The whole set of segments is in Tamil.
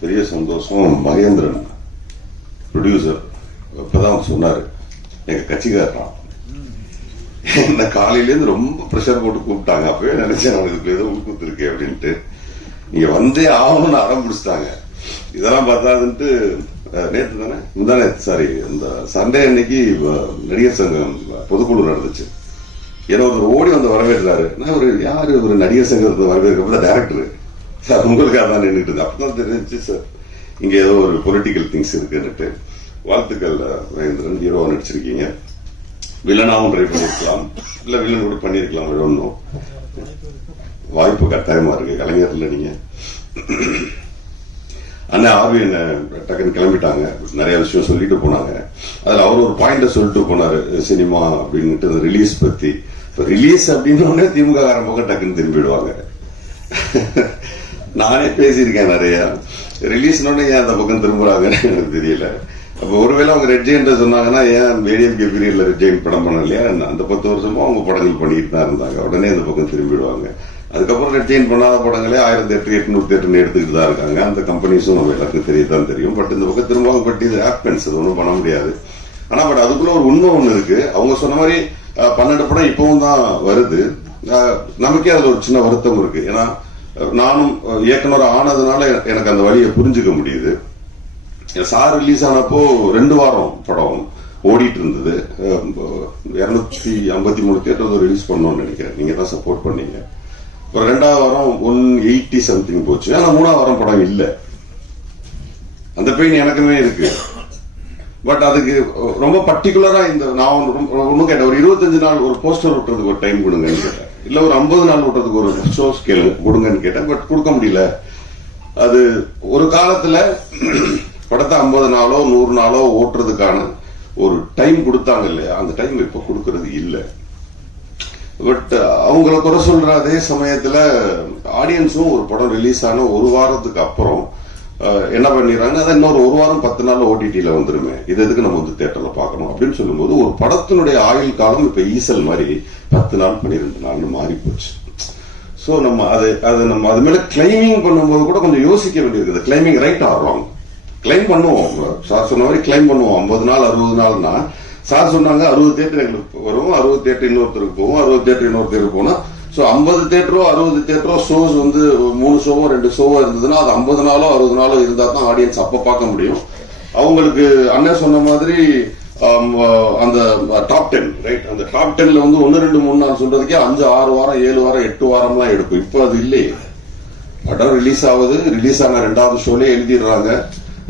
பெரிய சந்தோஷம் மகேந்திரன். ப்ரொடியூசர் இப்பதான் சொன்னாரு எங்க கட்சிக்காரன் என்ன காலையிலேருந்து ரொம்ப ப்ரெஷர் போட்டு கூப்பிட்டாங்க. அப்பவே நினைச்சேன் அவனுக்கு ஏதோ உள்குத்து இருக்கு அப்படின்ட்டு. நீங்க வந்தே ஆகணும்னு அடம் பிடிச்சிட்டாங்க. இதெல்லாம் பார்த்தாதுன்ட்டு நேற்று நேத்து தானே? முந்தா நேற்று சாரி இந்த சண்டே அன்னைக்கு நடிகர் சங்கம் பொதுக்குழு நடந்துச்சு. ஏன்னா ஒருத்தர் ஓடி வந்து வரவேற்றாரு. நான் ஒரு யாரு ஒரு நடிகர் சங்கத்தை வரவேற்கிறப்ப டேரக்டர் உங்களுக்காக தான் நின்றுட்டு இருந்தேன். அப்பதான் தெரிஞ்சு சார் இங்கே ஏதோ ஒரு பொலிட்டிக்கல் திங்ஸ் இருக்குன்னுட்டு. வாழ்த்துக்கள் மகேந்திரன். ஹீரோவாக நடிச்சிருக்கீங்க. வில்லனாகவும் ட்ரை பண்ணியிருக்கலாம். இல்லை வில்லன் கூட பண்ணியிருக்கலாம் ஒன்றும் வாய்ப்பு கட்டாயமாக இருக்கு. கலைஞரில் நீங்கள் அண்ணா ஆர்வி என்ன டக்குன்னு கிளம்பிட்டாங்க. நிறைய விஷயம் சொல்லிட்டு போனாங்க. அதில் அவர் ஒரு பாயிண்ட சொல்லிட்டு போனார் சினிமா அப்படின்ட்டு ரிலீஸ் பற்றி இப்போ ரிலீஸ் அப்படின்னோடனே திமுக காரன் பக்கம் டக்குன்னு திரும்பிடுவாங்க. நானே பேசியிருக்கேன் நிறையா. ரிலீஸ்னோட ஏன் அந்த பக்கம் திரும்புறாங்கன்னு எனக்கு தெரியல. அப்போ ஒருவேளை அவங்க ரெட் ஜெயின்ட் சொன்னாங்கன்னா ஏன் ஏடிஎம்கே பீரியட்ல ரெட் ஜெயின் படம் பண்ணலையா? அந்த பத்து வருஷமா அவங்க படங்கள் பண்ணிட்டு தான் இருந்தாங்க. உடனே அந்த பக்கம் திரும்பிடுவாங்க. அதுக்கப்புறம் ரெட் ஜெயின் பண்ணாத படங்களே ஆயிரத்தி எட்டு எட்நூத்தி எட்டுன்னு எடுத்துக்கிட்டு தான் இருக்காங்க. அந்த கம்பெனிஸும் நம்ம எல்லாருக்கும் தெரியத்தான் தெரியும். பட் இந்த பக்கம் திரும்ப பட் இது ஆப்பன்ஸ் அது ஒன்றும் பண்ண முடியாது. ஆனா பட் அதுக்குள்ள ஒரு உண்மை ஒண்ணு இருக்கு. அவங்க சொன்ன மாதிரி பன்னெண்டு படம் இப்பவும் தான் வருது. நமக்கே அதுல ஒரு சின்ன வருத்தம் இருக்கு. ஏன்னா நானும் இயக்குனர் ஆனதுனால எனக்கு அந்த வழியை புரிஞ்சுக்க முடியுது. சார் ரிலீஸ் ஆனப்போ ரெண்டு வாரம் படம் ஓடிட்டு இருந்தது இரநூத்தி ஐம்பத்தி மூணு தேட்டர் ரிலீஸ் பண்ணோம்னு நினைக்கிறேன். நீங்க தான் சப்போர்ட் பண்ணீங்க. அப்புறம் ரெண்டாவது வாரம் ஒன் எயிட்டி சம்திங் போச்சு. ஆனா மூணாவது வாரம் படம் இல்லை. அந்த பெயின் எனக்குமே இருக்கு. பட் அதுக்கு ரொம்ப பர்டிகுலரா இந்த நான் ஒன்னும் கேட்டேன். ஒரு இருபத்தஞ்சு நாள் ஒரு போஸ்டர் விட்டுறதுக்கு ஒரு டைம் கொடுங்கன்னு கேட்டேன். இல்லை ஒரு ஐம்பது நாள் விட்டுறதுக்கு ஒரு ஷோஸ் கேளு கொடுங்கன்னு கேட்டேன். பட் கொடுக்க முடியல. அது ஒரு காலத்துல படத்தை ஐம்பது நாளோ நூறு நாளோ ஓட்டுறதுக்கான ஒரு டைம் கொடுத்தாங்க இல்லையா? அந்த டைம் இப்போ கொடுக்கறது இல்லை. பட் அவங்கள குறை சொல்ற அதே சமயத்துல ஆடியன்ஸும் ஒரு படம் ரிலீஸ் ஆன ஒரு வாரத்துக்கு அப்புறம் என்ன பண்ணிடுறாங்க? அதான் இன்னொரு ஒரு வாரம் பத்து நாள் ஓடிடியில வந்துருமே. இது எதுக்கு நம்ம வந்து தேட்டரில் பார்க்கணும் அப்படின்னு சொல்லும்போது ஒரு படத்தினுடைய ஆயுள் காலம் இப்ப ஈசல் மாதிரி பத்து நாள் பன்னிரெண்டு நாள்னு மாறி போச்சு சோ நம்ம அது அது நம்ம அது மேல கிளைமிங் பண்ணும்போது கூட கொஞ்சம் யோசிக்க வேண்டியிருக்குது claiming right or wrong claim பண்ணுவோம். சார் சொன்ன மாதிரி கிளைம் பண்ணுவோம். ஐம்பது நாள் அறுபது நாள்னா சார் சொன்னாங்க அறுபது தேட்டர் எங்களுக்கு வரும். அறுபது தேட்டர் இன்னொருத்தருக்கு போகும். அறுபது தேட்டர் இன்னொருத்தருக்கு போனா ஸோ ஐம்பது தேட்டரோ அறுபது தேட்டரோ ஷோஸ் வந்து மூணு ஷோவோ ரெண்டு ஷோவோ இருந்ததுன்னா அது ஐம்பது நாளோ அறுபது நாளோ இருந்தால் தான் ஆடியன்ஸ் அப்போ பார்க்க முடியும். அவங்களுக்கு அண்ணன் சொன்ன மாதிரி அந்த டாப் டென் ரைட் அந்த டாப் டென்ல வந்து ஒன்று ரெண்டு மூணு நாள் சொல்றதுக்கே அஞ்சு ஆறு வாரம் ஏழு வாரம் எட்டு வாரம்லாம் எடுக்கும். இப்போ அது இல்லையே படம் ரிலீஸ் ஆகுது ரிலீஸ் ஆன ரெண்டாவது ஷோலே எழுதிடுறாங்க.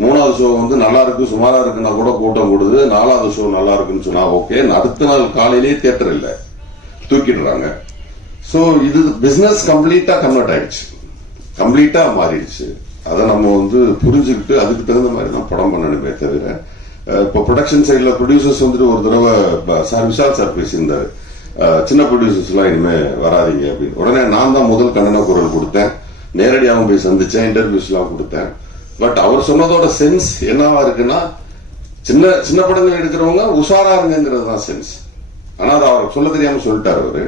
மூணாவது ஷோ வந்து நல்லா இருக்கு சுமாரா இருக்குன்னா கூட கூட்டம் கொடுது. நாலாவது ஷோ நல்லா இருக்குன்னு சொன்னா ஓகே அடுத்த நாள் காலையிலேயே தேட்டர் இல்லை. தூக்கிடுறாங்க. சோ இது பிசினஸ் கம்ப்ளீட்டா கன்வெர்ட் ஆயிடுச்சு. கம்ப்ளீட்டா மாறிடுச்சு. அதை நம்ம வந்து புரிஞ்சுக்கிட்டு அதுக்கு தகுந்த மாதிரி தான் படம் பண்ணணுமே தவிர இப்போ ப்ரொடக்ஷன் சைடில் ப்ரொடியூசர்ஸ் வந்துட்டு ஒரு தடவை சார் விஷால் சார் பேசியிருந்தாரு. சின்ன ப்ரொடியூசர்ஸ் எல்லாம் இனிமே வராதீங்க அப்படின்னு. உடனே நான் தான் முதல் கண்டன குரல் கொடுத்தேன். நேரடியாகவும் போய் சந்திச்சேன் இன்டர்வியூஸ் எல்லாம் கொடுத்தேன். பட் அவர் சொன்னதோட சென்ஸ் என்னவா இருக்குன்னா சின்ன சின்ன படங்கள் எடுக்கிறவங்க உஷாரா இருங்கிறது தான் சென்ஸ் ஆனா அதை அவர் சொல்ல தெரியாம சொல்லிட்டாரு அவரு.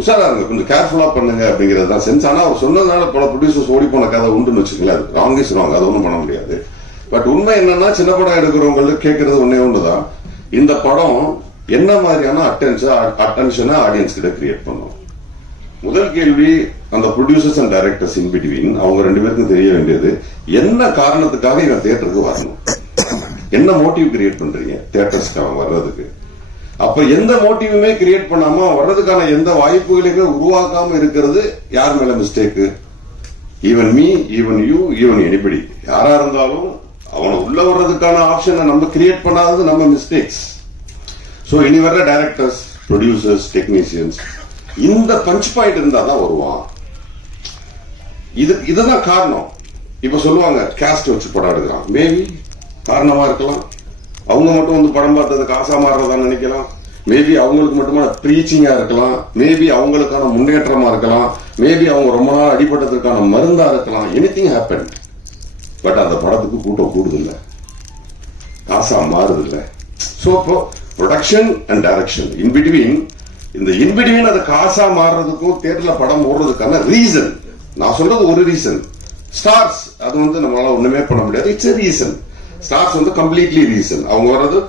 உஷாரா இருங்க கொஞ்சம் கேர்ஃபுல்லா பண்ணுங்க அப்படிங்கிறது தான் சென்ஸ். ஆனா அவர் சொன்னதுனால பல ப்ரொடியூசர்ஸ் ஓடி போன கதை உண்டுன்னு வச்சுக்கல அது ராங்கே சொல்லுவாங்க. அது ஒன்றும் பண்ண முடியாது. பட் உண்மை என்னன்னா சின்ன படம் எடுக்கிறவங்களுக்கு கேட்கறது ஒன்னே ஒன்றுதான் இந்த படம் என்ன மாதிரியான அட்டென்ஷன் அட்டென்ஷனை ஆடியன்ஸ் கிட்ட கிரியேட் பண்ணும்? முதல் கேள்வி அந்த producers and directors in between அவங்க ரெண்டு பேருக்கும் தெரிய வேண்டியது என்ன காரணத்துக்காக இவன் தேட்டருக்கு வரணும்? என்ன மோட்டிவ் கிரியேட் பண்றீங்க? தேட்டர்ஸ்க்கு அவன் வர்றதுக்கு. அப்ப எந்த மோட்டிவுமே கிரியேட் பண்ணாம வர்றதுக்கான எந்த வாய்ப்புகளையுமே உருவாக்காம இருக்கிறது யார் மேல mistake even me even you even anybody யாரா இருந்தாலும் அவனை உள்ள வர்றதுக்கான ஆப்ஷனை நம்ம கிரியேட் பண்ணாதது நம்ம மிஸ்டேக்ஸ் ஸோ இனி வர்ற டைரக்டர்ஸ் ப்ரொடியூசர்ஸ் டெக்னீசியன்ஸ் இந்த பஞ்ச் பாயிண்ட் இருந்தா தான் வருவான். இது இதுதான் காரணம். இப்ப சொல்லுவாங்க கேஸ்ட் வச்சு படம் எடுக்கிறான். மேபி காரணமா இருக்கலாம். அவங்க மட்டும் வந்து படம் பார்த்தது காசா மாறுறதா நினைக்கலாம். மேபி அவங்களுக்கு மட்டுமான ப்ரீச்சிங்கா இருக்கலாம். மேபி அவங்களுக்கான முன்னேற்றமா இருக்கலாம். மேபி அவங்க ரொம்ப நாள் அடிபட்டதுக்கான மருந்தா இருக்கலாம். எனிதிங் ஹேப்பன் பட் அந்த படத்துக்கு கூட்டம் கூடுதில்ல. காசா மாறுதில்ல. சோ இப்போ production and direction in between இந்த இன்பிட்வீன் அது காசா மாறுறதுக்கும் தேட்டர்ல படம் ஓடுறதுக்கான ரீசன் நான் சொல்றது ஒரு ரீசன் ஸ்டார்ஸ் அது வந்து நம்மளால ஒண்ணுமே பண்ண முடியாது. இட்ஸ் ரீசன் ஸ்டார்ஸ் வந்து கம்ப்ளீட்லி ரீசன் அவங்க வர்றது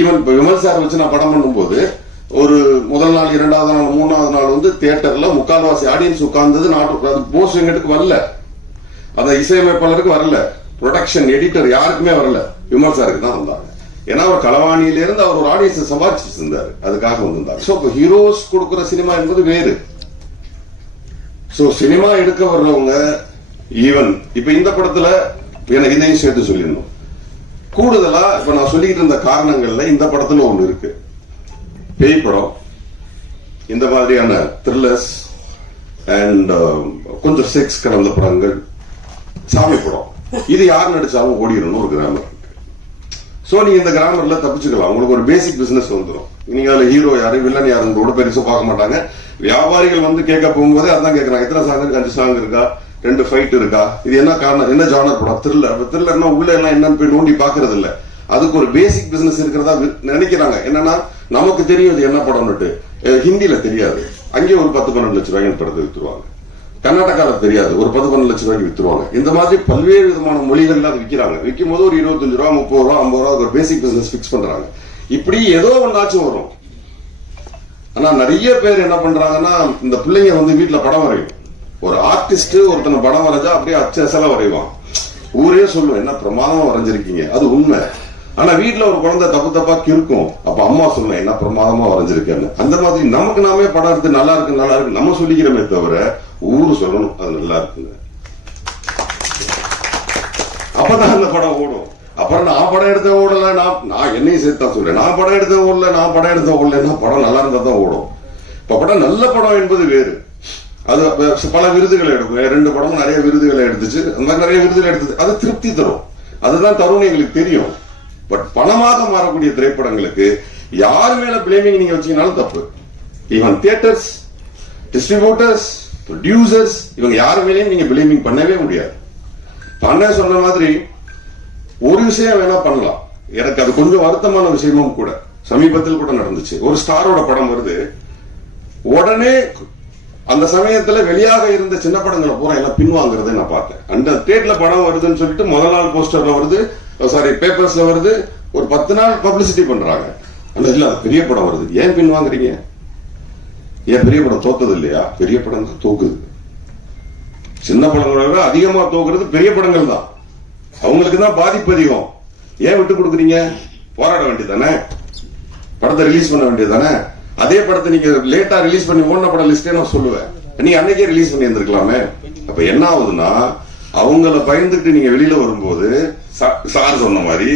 ஈவன் விமல் சார் வச்சு நான் படம் பண்ணும்போது ஒரு முதல் நாள் இரண்டாவது நாள் மூணாவது நாள் வந்து தியேட்டர்ல முக்கால்வாசி ஆடியன்ஸ் உட்கார்ந்தது நாட்டு அது போஸ்ட் வெங்கட்டுக்கு வரல. அந்த இசையமைப்பாளருக்கு வரல. ப்ரொடக்ஷன் எடிட்டர் யாருக்குமே வரல. விமல் சாருக்கு தான் வந்தாங்க. ஏன்னா அவர் களவாணியில இருந்து அவர் ஒரு ஆடியன்ஸ் சம்பாதிச்சு இருந்தாரு. அதுக்காக வந்திருந்தார். சோ இப்போ ஹீரோஸ் கொடுக்குற சினிமா என்பது வேறு. சோ சினிமா எடுக்க வர்றவங்க ஈவன் இப்போ இந்த படத்துல எனக்கு இதையும் சேர்த்து சொல்லிடணும். கூடுதலா இப்ப நான் சொல்லிக்கிட்டு இருந்த காரணங்கள்ல இந்த படத்துல ஒண்ணு இருக்கு. பேய் படம். இந்த மாதிரியான த்ரில்லர்ஸ் அண்ட் um, கொஞ்சம் செக்ஸ் கலந்த படங்கள். சாமி படம். இது யார் நடிச்சாலும் ஓடிடணும் ஒரு கிராமர் இருக்கு. சோ நீங்க இந்த கிராமர்ல தப்பிச்சுக்கலாம். உங்களுக்கு ஒரு பேசிக் பிசினஸ் வந்துடும் நீங்க அதுல ஹீரோ யாரு வில்லன் யாருன்னு கூட பெருசா பார்க்க மாட்டாங்க. வியாபாரிகள் வந்து கேட்க போகும்போதே அதான் கேட்கறாங்க எத்தனை சாங் இருக்கு? அஞ்சு சாங் இருக்கா? ரெண்டு ஃபைட் இருக்கா? இது என்ன காரணம்? என்ன ஜானர் படம்? த்ரில்லர் த்ரில்லர்னா உள்ள எல்லாம் என்னன்னு போய் நோண்டி பாக்குறது இல்ல அதுக்கு ஒரு பேசிக் பிசினஸ் இருக்கிறதா நினைக்கிறாங்க. என்னன்னா நமக்கு தெரியும் இது என்ன படம்னுட்டு. ஹிந்தியில ஹிந்தில தெரியாது. அங்கே ஒரு பத்து பன்னெண்டு லட்சம் ரூபாய்க்கு படத்தை வித்துருவாங்க. கர்நாடகாவில் தெரியாது. ஒரு பத்து பன்னெண்டு லட்சம் ரூபாய்க்கு வித்துருவாங்க. இந்த மாதிரி பல்வேறு விதமான மொழிகள் அது விற்கிறாங்க விற்கும் போது ஒரு இருபத்தஞ்சு ரூபா முப்பது ரூபா ஐம்பது ரூபா ஒரு பேசிக் பிசினஸ் ஃபிக்ஸ் பண்றாங்க. இப்படி ஏதோ ஒன்றாச்சும் வரும். ஆனா நிறைய பேர் என்ன பண்றாங்கன்னா இந்த பிள்ளைங்க வந்து வீட்டுல படம் வரையும். ஒரு ஆர்டிஸ்ட் ஒருத்தனை படம் வரைஞ்சா அப்படியே அச்சசல வரைவான். ஊரே சொல்லுவேன் என்ன பிரமாதமா வரைஞ்சிருக்கீங்க? அது உண்மை. ஆனா வீட்டுல ஒரு குழந்தை தப்பு தப்பா கிறுக்கும். அப்ப அம்மா சொல்லுவேன் என்ன பிரமாதமா வரைஞ்சிருக்கேன்னு. அந்த மாதிரி நமக்கு நாமே படம் எடுத்து நல்லா இருக்கு நல்லா இருக்கு நம்ம சொல்லிக்கிறோமே தவிர ஊரு சொல்லணும் அது நல்லா இருக்குங்க. அப்பதான் அந்த படம் ஓடும். அப்புறம் நான் படம் எடுத்த ஓடல நான் நான் என்னையும் சேர்த்து தான் சொல்றேன். நான் படம் எடுத்த ஓடல நான் படம் எடுத்த ஓடலன்னா படம் நல்லா இருந்தா தான் ஓடும். இப்ப படம் நல்ல படம் என்பது வேறு. அது பல விருதுகளை எடுக்கும். ரெண்டு படமும் நிறைய விருதுகளை எடுத்துச்சு. அந்த மாதிரி நிறைய விருதுகளை எடுத்துச்சு அது திருப்தி தரும். அதுதான் தரும்னு எங்களுக்கு தெரியும். பட் பணமாக மாறக்கூடிய திரைப்படங்களுக்கு யார் மேல பிளேமிங் நீங்க வச்சீங்கனாலும் தப்பு. ஈவன் தியேட்டர்ஸ் டிஸ்ட்ரிபியூட்டர்ஸ் ப்ரொடியூசர்ஸ் இவங்க யார் மேலேயும் நீங்க பிளேமிங் பண்ணவே முடியாது. பண்ண சொன்ன மாதிரி ஒரு விஷயம் வேணா பண்ணலாம். எனக்கு அது கொஞ்சம் வருத்தமான விஷயமும் கூட. சமீபத்தில் கூட நடந்துச்சு. ஒரு ஸ்டாரோட படம் வருது. உடனே அந்த சமயத்துல வெளியாக இருந்த சின்ன படங்களை பூரா எல்லாம் பின்வாங்குறதை நான் பார்த்தேன். அந்த தேட்ல படம் வருதுன்னு சொல்லிட்டு முதல் நாள் போஸ்டர்ல வருது சாரி பேப்பர்ஸ்ல வருது ஒரு பத்து நாள் பப்ளிசிட்டி பண்றாங்க. அந்த இல்ல பெரிய படம் வருது. ஏன் பின்வாங்குறீங்க? ஏன் பெரிய படம் தோத்தது இல்லையா? பெரிய படம் தான் தோக்குது. சின்ன படங்களை விட அதிகமா தோக்குறது பெரிய படங்கள் தான். அவங்களுக்கு தான் பாதிப்பு அதிகம். ஏன் விட்டு கொடுக்குறீங்க? போராட வேண்டியதானே படத்தை ரிலீஸ் பண்ண வேண்டியதானே அதே படத்தை நீங்க லேட்டா ரிலீஸ் பண்ணி ஓடின படம் லிஸ்டே நான் சொல்லுவேன். நீங்க அன்னைக்கே ரிலீஸ் பண்ணி இருந்திருக்கலாமே அப்ப என்ன ஆகுதுன்னா அவங்கள பயந்துட்டு நீங்க வெளியில வரும்போது சா- சார் சொன்ன மாதிரி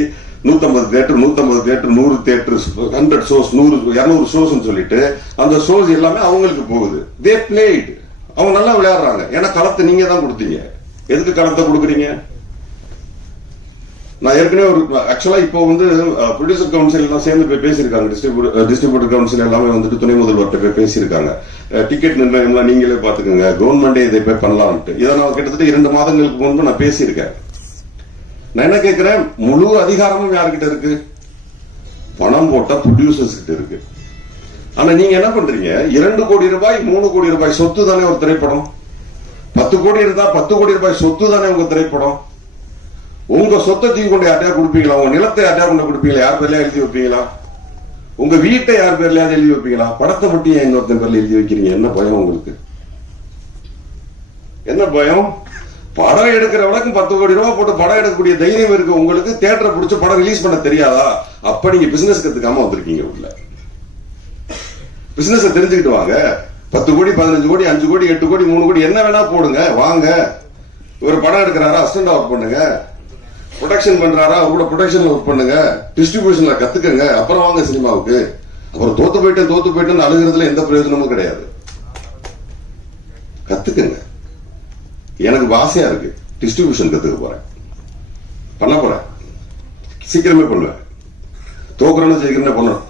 நூத்தம்பது தேட்டர் நூத்தம்பது தேட்டர் நூறு தேட்டர் ஹண்ட்ரட் ஷோஸ் நூறு இரநூறு ஷோஸ்னு சொல்லிட்டு அந்த ஷோஸ் எல்லாமே அவங்களுக்கு போகுது. தே பிளேட் அவங்க நல்லா விளையாடுறாங்க. ஏன்னா களத்தை நீங்க தான் கொடுத்தீங்க. எதுக்கு களத்தை கொடுக்குறீங்க? நான் ஏற்கனவே ஒரு ஆக்சுவலா இப்போ வந்து ப்ரொடியூசர் கவுன்சில் எல்லாம் சேர்ந்து போய் பேசியிருக்காங்க. டிஸ்ட்ரிபியூட்டர் டிஸ்ட்ரிபியூட்டர் கவுன்சில் எல்லாமே வந்துட்டு துணை முதல்வர்கிட்ட போய் பேசியிருக்காங்க. டிக்கெட் நிர்ணயம்லாம் நீங்களே பாத்துக்கோங்க கவர்மெண்டே இதை போய் பண்ணலாம்ட்டு இதை நான் கிட்டத்தட்ட இரண்டு மாதங்களுக்கு முன்பு நான் பேசியிருக்கேன். நான் என்ன கேட்கிறேன்? முழு அதிகாரமும் யாருக்கிட்ட இருக்கு? பணம் போட்ட ப்ரொடியூசர்ஸ் கிட்ட இருக்கு. ஆனா நீங்க என்ன பண்றீங்க? இரண்டு கோடி ரூபாய் மூணு கோடி ரூபாய் சொத்து தானே ஒரு திரைப்படம்? பத்து கோடி இருந்தா பத்து கோடி ரூபாய் சொத்து தானே உங்க திரைப்படம்? உங்க சொத்தத்தையும் கொண்டு யார்ட்டையா கொடுப்பீங்களா? உங்க நிலத்தை யார்ட்டையா கொண்டு கொடுப்பீங்களா? யார் பேர்லயா எழுதி வைப்பீங்களா? உங்க வீட்டை யார் பேர்லயாவது எழுதி வைப்பீங்களா? படத்தை மட்டும் ஏன் இன்னொருத்தன் பேர்ல எழுதி வைக்கிறீங்க? என்ன பயம் உங்களுக்கு? என்ன பயம்? படம் எடுக்கிற எடுக்கிறவனுக்கு பத்து கோடி ரூபாய் போட்டு படம் எடுக்கக்கூடிய தைரியம் இருக்கு. உங்களுக்கு தேட்டரை பிடிச்ச படம் ரிலீஸ் பண்ண தெரியாதா? அப்ப நீங்க பிசினஸ் கத்துக்காம வந்திருக்கீங்க உள்ள. பிசினஸ் தெரிஞ்சுக்கிட்டு வாங்க. பத்து கோடி பதினஞ்சு கோடி அஞ்சு கோடி எட்டு கோடி மூணு கோடி என்ன வேணா போடுங்க. வாங்க. ஒரு படம் எடுக்கிறாரா? அசிஸ்டன்ட் ஒர்க் பண்ணுங்க. ப்ரொடக்ஷன் பண்றாரா? கூட ப்ரொடக்ஷன் ஒர்க் பண்ணுங்க. டிஸ்ட்ரிபியூஷன்ல கத்துக்கங்க. அப்புறம் வாங்க சினிமாவுக்கு. அப்புறம் தோத்து போயிட்டேன் தோத்து போயிட்டேன்னு அழுகிறதுல எந்த பிரயோஜனமும் கிடையாது. கத்துக்கங்க. எனக்கு ஆசையா இருக்கு. டிஸ்ட்ரிபியூஷன் கத்துக்க போறேன். பண்ண போறேன். சீக்கிரமே பண்ணுவேன். தோக்குறேன்னு சீக்கிரமே பண்ணணும்.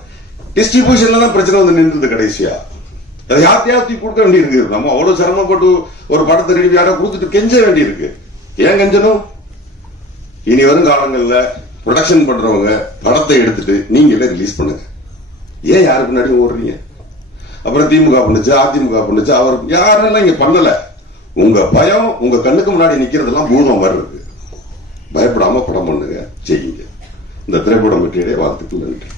டிஸ்ட்ரிபியூஷன்ல தான் பிரச்சனை வந்து நின்றுது கடைசியா. அதை யார்த்தையாவது தூக்கி கொடுக்க வேண்டியிருக்கு. நம்ம அவ்வளவு சிரமப்பட்டு ஒரு படத்தை ரெடி யாரோ கொடுத்துட்டு கெஞ்ச வேண்டியிருக்கு. ஏன் கெஞ்சணும்? இனி வரும் காலங்களில் ப்ரொடக்ஷன் பண்ணுறவங்க படத்தை எடுத்துட்டு நீங்களே ரிலீஸ் பண்ணுங்க. ஏன் யாருக்கு முன்னாடி ஓடுறீங்க? அப்புறம் திமுக பண்ணுச்சு அதிமுக பண்ணுச்சு அவர் யாரெல்லாம் இங்கே பண்ணலை? உங்க பயம் உங்க கண்ணுக்கு முன்னாடி நிக்கிறதெல்லாம் பூதம் வர்றது பயப்படாம படம் பண்ணுங்க செய்யுங்க. இந்த திரைப்படம் வெற்றியடைய வாழ்த்துக்கள் நன்றி.